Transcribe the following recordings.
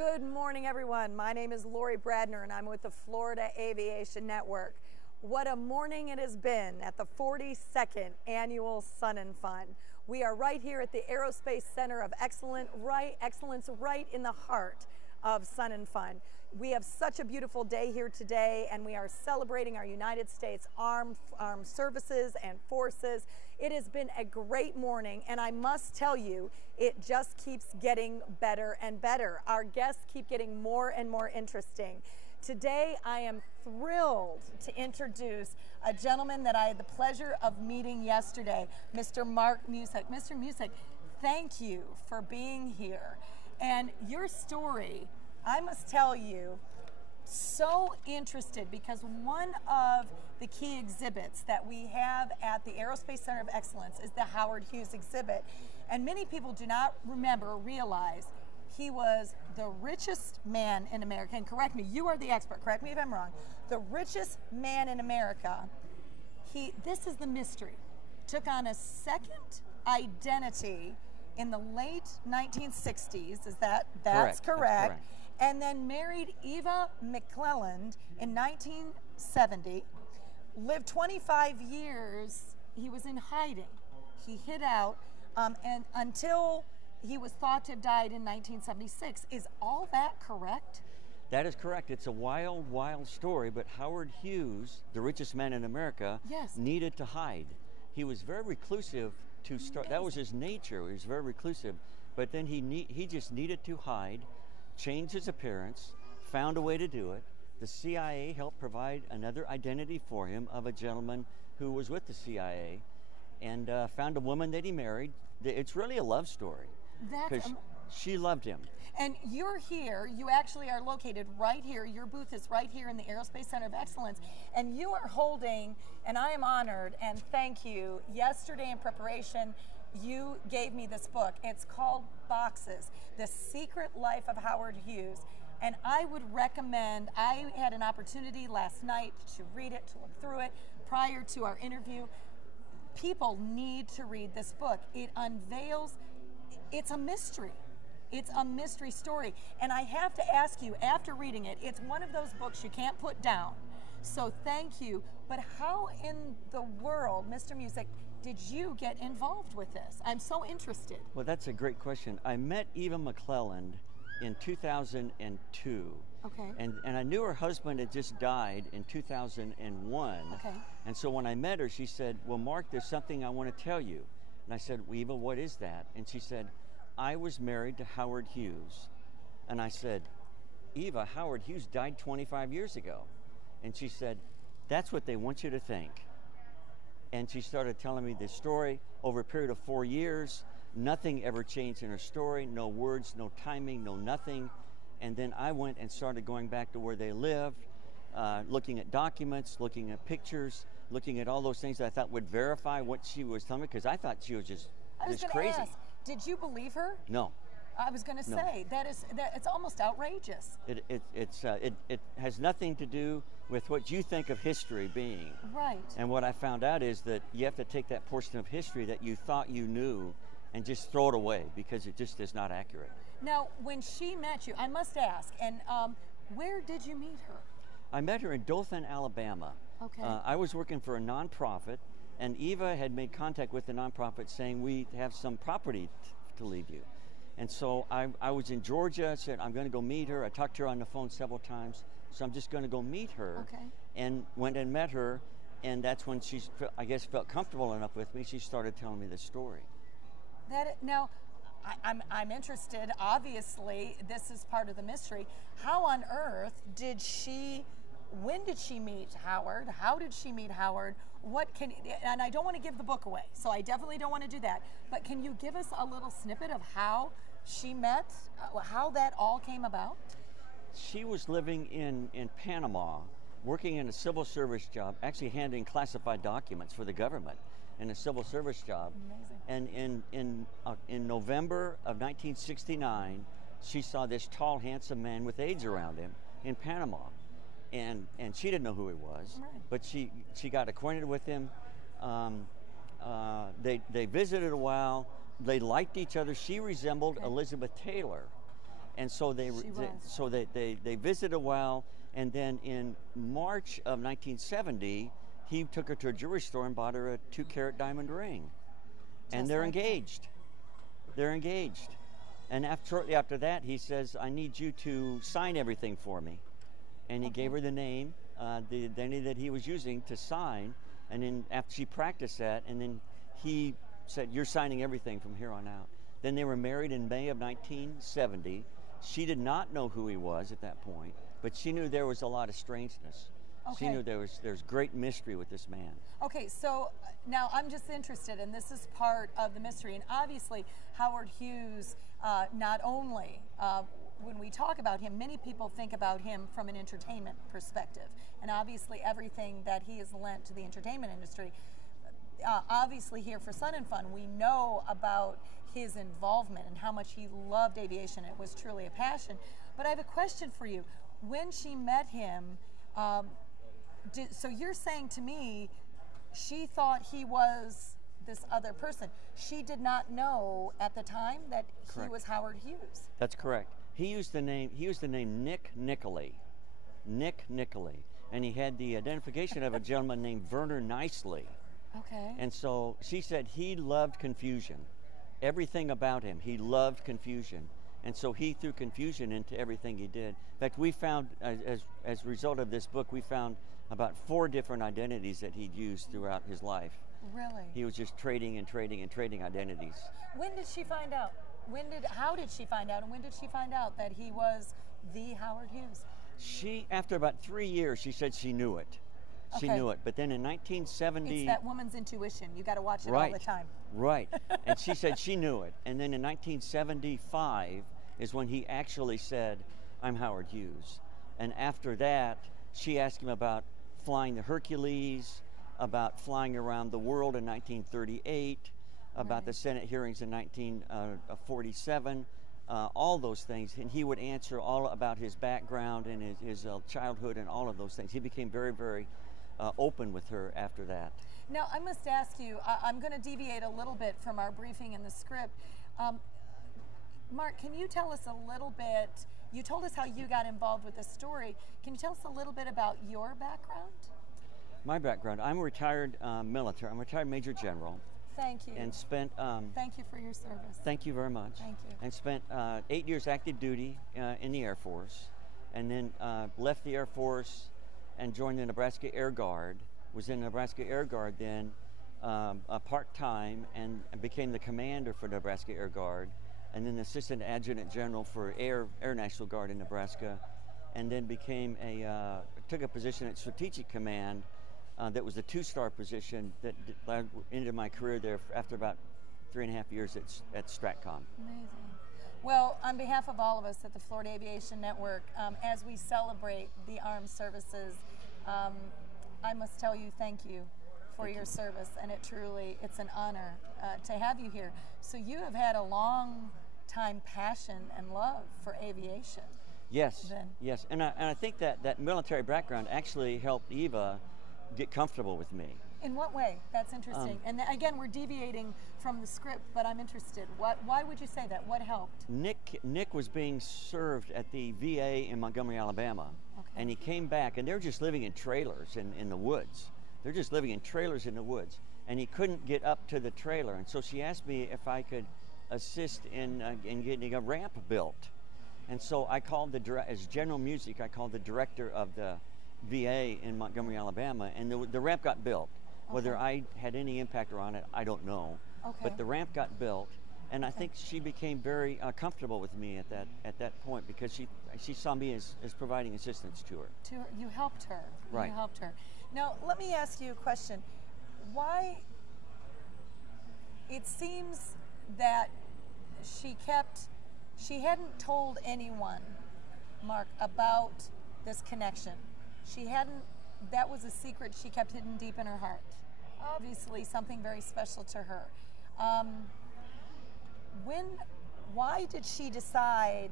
Good morning, everyone. My name is Lori Bradner, and I'm with the Florida Aviation Network. What a morning it has been at the 42nd Annual Sun and Fun. We are right here at the Aerospace Center of Excellence right in the heart of Sun and Fun. We have such a beautiful day here today, and we are celebrating our United States Armed Services and Forces. It has been a great morning, and I must tell you, it just keeps getting better and better. Our guests keep getting more and more interesting. Today, I am thrilled to introduce a gentleman that I had the pleasure of meeting yesterday, Mr. Mark Musick. Mr. Musick, thank you for being here. And your story, I must tell you, so interested, because one of the key exhibits that we have at the Aerospace Center of Excellence is the Howard Hughes exhibit. And many people do not remember or realize he was the richest man in America. And correct me, you are the expert, correct me if I'm wrong. The richest man in America. This is the mystery. Took on a second identity in the late 1960s, that's correct. And then married Eva McClelland in 1970. Lived 25 years, he was in hiding. He hid out and until he was thought to have died in 1976. Is all that correct? That is correct. It's a wild, wild story, but Howard Hughes, the richest man in America, yes, needed to hide. He was very reclusive to start. That was his nature. He was very reclusive, but then he just needed to hide, change his appearance, found a way to do it. The CIA helped provide another identity for him of a gentleman who was with the CIA, and found a woman that he married. It's really a love story, because she loved him. And you're here, you actually are located right here, your booth is right here in the Aerospace Center of Excellence, and you are holding, and I am honored, and thank you, yesterday in preparation, you gave me this book. It's called Boxes, The Secret Life of Howard Hughes. And I would recommend, I had an opportunity last night to read it, to look through it prior to our interview. People need to read this book. It unveils, it's a mystery. It's a mystery story. And I have to ask you, after reading it, it's one of those books you can't put down. So thank you. But how in the world, Mr. Musick, did you get involved with this? I'm so interested. Well, that's a great question. I met Eva McClelland in 2002. Okay. And I knew her husband had just died in 2001. Okay. And so when I met her, she said, well, Mark, there's something I want to tell you. And I said, well, Eva, what is that? And she said, I was married to Howard Hughes. And I said, Eva, Howard Hughes died 25 years ago. And she said, that's what they want you to think. And she started telling me this story over a period of 4 years. Nothing ever changed in her story, no words, no timing, no nothing. And then I went and started going back to where they lived, looking at documents, looking at pictures, looking at all those things that I thought would verify what she was telling me, because I thought she was just crazy. Ask, did you believe her? No. I was going to say, it's almost outrageous. It has nothing to do with what you think of history being. Right. And what I found out is that you have to take that portion of history that you thought you knew and just throw it away, because it just is not accurate. Now, when she met you, I must ask, and where did you meet her? I met her in Dothan, Alabama. Okay. I was working for a nonprofit, and Eva had made contact with the nonprofit saying, we have some property to leave you. And so I was in Georgia, said, I'm going to go meet her. I talked to her on the phone several times, so I'm just going to go meet her. Okay. And went and met her, and that's when she, I guess, felt comfortable enough with me. She started telling me the story. Now, I'm interested, obviously, this is part of the mystery. How on earth when did she meet Howard? How did she meet Howard? And I don't want to give the book away, so I definitely don't want to do that, but can you give us a little snippet of how she met, how that all came about? She was living in Panama, working in a civil service job, actually handling classified documents for the government in a civil service job. Amazing. And in November of 1969, she saw this tall, handsome man with AIDS around him in Panama. And she didn't know who he was, right, but she got acquainted with him. They visited a while. They liked each other. She resembled Elizabeth Taylor. And so they visited a while, and then in March of 1970, he took her to a jewelry store and bought her a 2-carat diamond ring. And they're engaged. They're engaged. And shortly after that, he says, I need you to sign everything for me. And he gave her the name, the identity that he was using to sign. And then after she practiced that, and then he said, you're signing everything from here on out. Then they were married in May of 1970. She did not know who he was at that point, but she knew there was a lot of strangeness. She knew there's great mystery with this man. Okay, so now I'm just interested, and this is part of the mystery. And obviously, Howard Hughes, not only when we talk about him, many people think about him from an entertainment perspective, and obviously everything that he has lent to the entertainment industry. Obviously here for Sun and Fun, we know about his involvement and how much he loved aviation. It was truly a passion. But I have a question for you. When she met him, so you're saying to me, she thought he was this other person. She did not know at the time that he was Howard Hughes. That's correct. He used the name Nick Nicoli. Nick Nicoli. And he had the identification of a gentleman named Werner Nicely. Okay. And so she said he loved confusion. Everything about him, he loved confusion. And so he threw confusion into everything he did. In fact, we found, as a result of this book, we found about 4 different identities that he'd used throughout his life. Really? He was just trading and trading and trading identities. When did she find out? How did she find out, and when did she find out that he was the Howard Hughes? She, after about 3 years, she said she knew it. She knew it. But then in 1970... It's that woman's intuition. You got to watch it all the time. Right. And she said she knew it. And then in 1975 is when he actually said, I'm Howard Hughes. And after that, she asked him about flying the Hercules, about flying around the world in 1938, about the Senate hearings in 1947, all those things. And he would answer all about his background and his childhood and all of those things. He became very, very open with her after that. Now, I must ask you, I'm going to deviate a little bit from our briefing in the script. Mark, can you tell us a little bit, you told us how you got involved with this story. Can you tell us a little bit about your background? My background, I'm a retired military, I'm a retired Major General. Thank you. And spent... thank you for your service. Thank you very much. Thank you. And spent 8 years active duty in the Air Force, and then left the Air Force and joined the Nebraska Air Guard. Was in the Nebraska Air Guard then part-time, and became the commander for Nebraska Air Guard, and then the Assistant Adjutant General for Air National Guard in Nebraska, and then took a position at Strategic Command that was a 2-star position that ended my career there after about 3.5 years at STRATCOM. Amazing. Well, on behalf of all of us at the Florida Aviation Network, as we celebrate the armed services, I must tell you thank you for your service, and it's an honor to have you here. So you have had a long time passion and love for aviation. Yes, yes, and I think that military background actually helped Eva get comfortable with me. In what way? That's interesting. And again, we're deviating from the script, but I'm interested. Why would you say that? What helped? Nick was being served at the VA in Montgomery, Alabama, and he came back, and they were just living in trailers in the woods. They're just living in trailers in the woods, and he couldn't get up to the trailer, and so she asked me if I could assist in getting a ramp built. And so I called as General Musick, I called the director of the VA in Montgomery, Alabama, and the ramp got built. Whether I had any impact on it, I don't know. But the ramp got built, and I think she became very comfortable with me at that point, because she saw me as providing assistance to her. You helped her. Right. You helped her. Now, let me ask you a question. Why? It seems that she hadn't told anyone, Mark, about this connection. That was a secret she kept hidden deep in her heart. Obviously something very special to her. Why did she decide,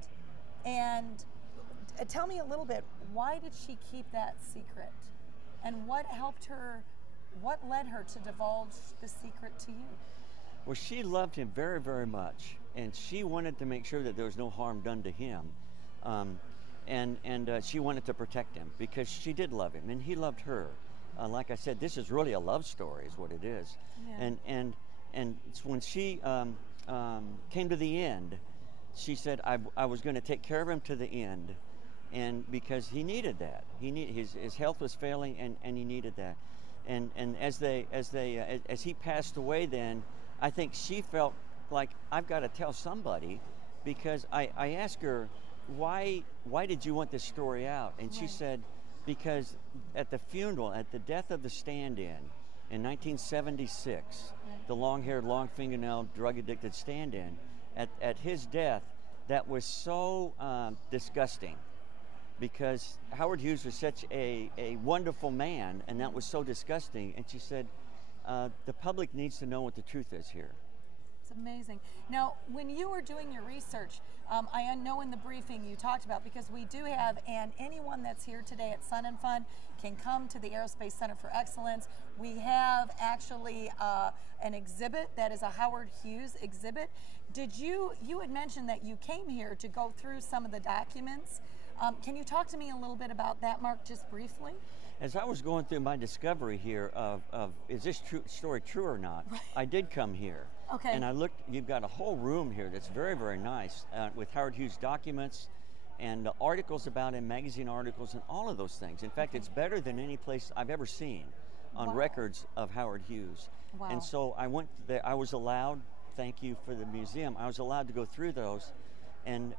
and tell me a little bit, why did she keep that secret? And what helped her, what led her to divulge the secret to you? Well, she loved him very, very much. and she wanted to make sure that there was no harm done to him, and she wanted to protect him because she did love him and he loved her. Like I said, this is really a love story, is what it is. Yeah. And when she came to the end, she said, I was going to take care of him to the end, and because he needed that. His health was failing, and he needed that. And as he passed away, then I think she felt like, I've got to tell somebody, because I asked her, why did you want this story out? And she said, because at the funeral, at the death of the stand-in in 1976, the long-haired, long-fingernailed, drug-addicted stand-in, at his death, that was so disgusting, because Howard Hughes was such a wonderful man, and that was so disgusting. And she said, the public needs to know what the truth is here. It's amazing. Now, when you were doing your research, I know in the briefing you talked about, because we do have, and anyone that's here today at Sun and Fun can come to the Aerospace Center for Excellence. We have actually an exhibit that is a Howard Hughes exhibit. You had mentioned that you came here to go through some of the documents. Can you talk to me a little bit about that, Mark, just briefly? As I was going through my discovery here of is this story true or not, right, I did come here. Okay. And I looked, you've got a whole room here that's very, very nice with Howard Hughes documents and articles about him, magazine articles, and all of those things. In fact, it's better than any place I've ever seen on records of Howard Hughes. Wow. And so I went there, I was allowed, thank you for the museum, I was allowed to go through those and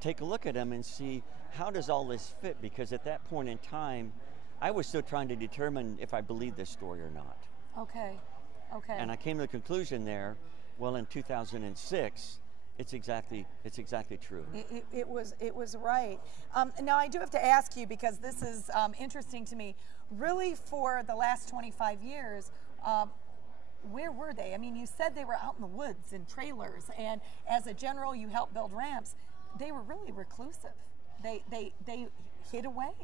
take a look at them and see, how does all this fit? Because at that point in time, I was still trying to determine if I believed this story or not. Okay, okay. And I came to the conclusion there, well, in 2006, it's exactly true. It was right. Now I do have to ask you, because this is interesting to me, really for the last 25 years, where were they? I mean, you said they were out in the woods in trailers, and as a general you helped build ramps. They were really reclusive. They hid away.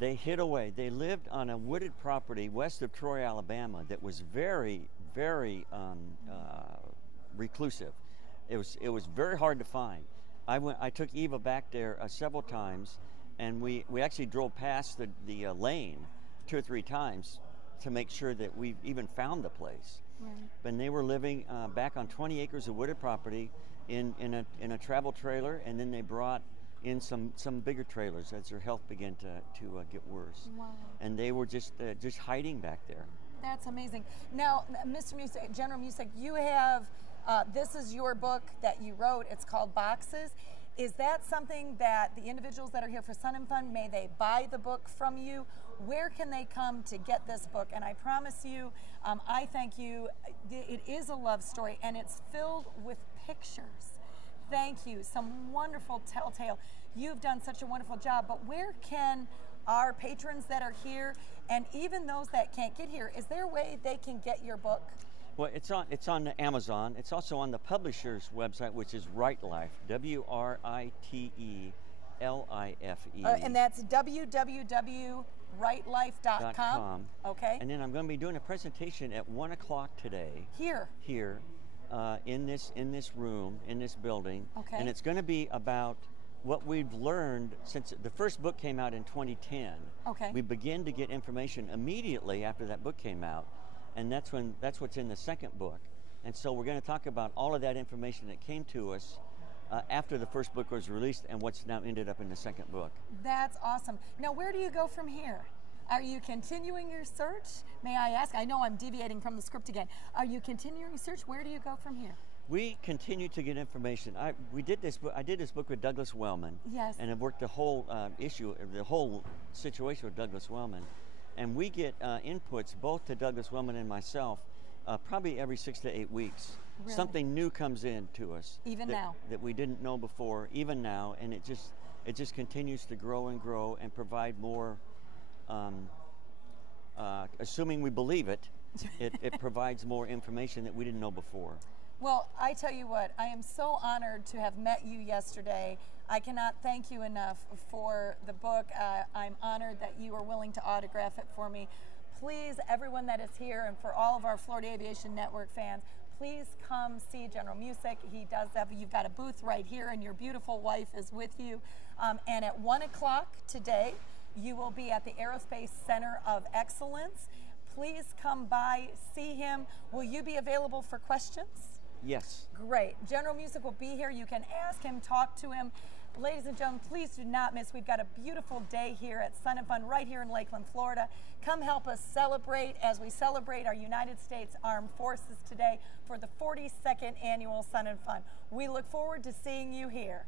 They hid away. They lived on a wooded property west of Troy, Alabama, that was very, very reclusive. It was very hard to find. I took Eva back there several times, and we actually drove past the lane 2 or 3 times to make sure that we even found the place. Right. But they were living back on 20 acres of wooded property in a travel trailer, and then they brought in some bigger trailers as their health began to get worse. Wow. And they were just hiding back there. That's amazing. Now, Mr. Musick, General Musick, you have, this is your book that you wrote. It's called Boxes. Is that something that the individuals that are here for Sun and Fun, may they buy the book from you? Where can they come to get this book? And I promise you, I thank you, it is a love story, and it's filled with pictures. Thank you. Some wonderful telltale. You've done such a wonderful job, but where can our patrons that are here, and even those that can't get here, is there a way they can get your book? Well, it's on Amazon. It's also on the publisher's website, which is Write Life, WRITELIFE. And that's www.writelife.com. Okay. And then I'm going to be doing a presentation at 1 o'clock today. Here. In this room, in this building. Okay. And it's going to be about what we've learned since the first book came out in 2010. Okay. We begin to get information immediately after that book came out, and that's what's in the second book. And so we're going to talk about all of that information that came to us after the first book was released, and what's now ended up in the second book. That's awesome. Now, where do you go from here? Are you continuing your search? May I ask? I know I'm deviating from the script again. Are you continuing your search? Where do you go from here? We continue to get information. I did this book with Douglas Wellman. Yes. And I've worked the whole the whole situation with Douglas Wellman. And we get inputs both to Douglas Wellman and myself probably every 6 to 8 weeks. Really? Something new comes in to us. Even now? That we didn't know before, even now. And it just continues to grow and provide more, assuming we believe it, it provides more information that we didn't know before. Well, I tell you what, I am so honored to have met you yesterday. I cannot thank you enough for the book. I'm honored that you are willing to autograph it for me. Please, everyone that is here, and for all of our Florida Aviation Network fans, please come see General Musick. He does have, you've got a booth right here, and your beautiful wife is with you. And at 1 o'clock today, you will be at the Aerospace Center of Excellence. Please come by, see him. Will you be available for questions? Yes. Great. General Musick will be here. You can ask him, talk to him. Ladies and gentlemen, please do not miss. We've got a beautiful day here at Sun and Fun right here in Lakeland, Florida. Come help us celebrate as we celebrate our United States Armed Forces today for the 42nd Annual Sun and Fun. We look forward to seeing you here.